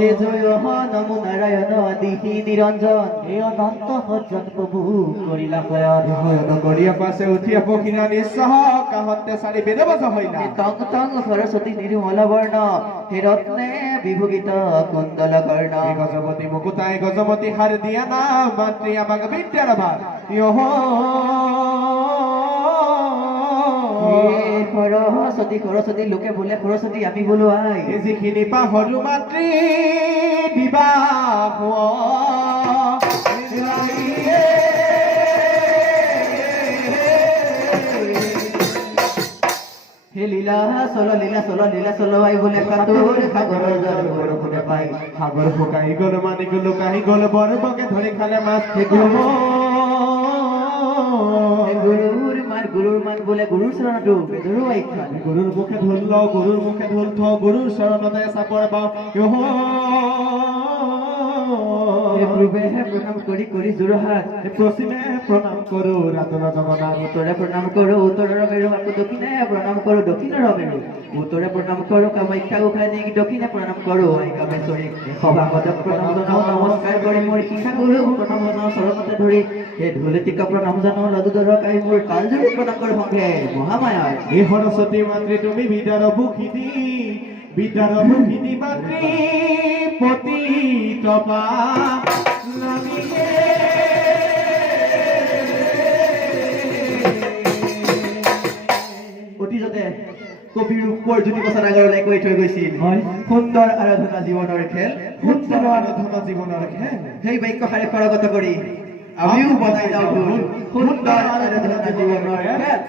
হে জয় নমো নারায়ণ দিহি নিৰঞ্জন হে অনন্ত সজ্জন প্ৰভু কৰিলা শয়ন শয়ন কৰিয়া পাছে উঠিয়া পখিলা নিঃসহ কাহতে চাৰি বেদবজ হইলা তং তং সৰস্বতী নিৰ্মল বৰ্ণ হে ৰত্নে বিভূষিত কুণ্ডল কৰ্ণ গজপতি মুকুতাই গজপতি হার দিয়া না মাতৃ আমাক বিদ্যার ভার সৰস্বতী সৰস্বতী লোকে বোলে সৰস্বতী আমি বোলো আই যিখিনি পাহৰু মাতৃ বিবাহ হে লীলা চল আই বোলে সাঁতোৰ সাগৰৰ জল বৰষুণে পাই সাগৰ শুকাই গল মানি গল কাহি গল বৰবকে ধৰি খালে মাছ গুৰুৰ মান বোলে গুৰুৰ চৰণতো বেদৰো আখ্যান গুৰুৰ মুখে ঢোল ল গুৰুৰ মুখে ঢোল থ গুৰুৰ চৰণতে চাপৰ পাওঁ প্ৰণাম কৰি কৰি যোৰহাট পশ্চিমে প্ৰণাম কৰো ৰাজনা জগন্নাথ উত্তৰে প্ৰণাম কৰো উত্তৰৰ মেৰু আকৌ দক্ষিণে প্ৰণাম কৰো দক্ষিণৰ মেৰু উত্তৰে প্ৰণাম কৰো কামাখ্যা গোসাঁই নেকি দক্ষিণে প্ৰণাম কৰো আই কামেশ্বৰী সভাপদক প্ৰণাম জনাও নমস্কাৰ কৰি মোৰ শিক্ষা গুৰু প্ৰণাম জনাও চৰণতে ধৰি সেই ঢোলেটিকা প্ৰণাম জনাও লদুদৰক আই মোৰ কালজুৰি প্ৰণাম কৰো সংঘে মহামায়াৰ হে সৰস্বতী মাতৃ তুমি বিদ্যাৰ ভূষিনী মাতৃ পতিত অতীজতে কবি ৰূপৰ জ্যোতি প্ৰসাদ আগৰলৈ কৈ থৈ গৈছিল সুন্দৰ আৰাধনা জীৱনৰ খেল সুন্দৰ আৰাধনা জীৱনৰ খেল সেই বাক্যশাৰী কৰগত কৰি আমিও বজাই যাওঁ ঢোল সুন্দৰ আৰাধনা জীৱনৰ খেল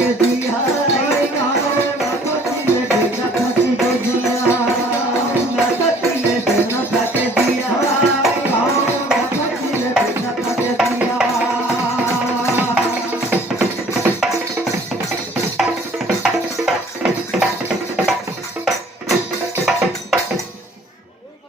লাগে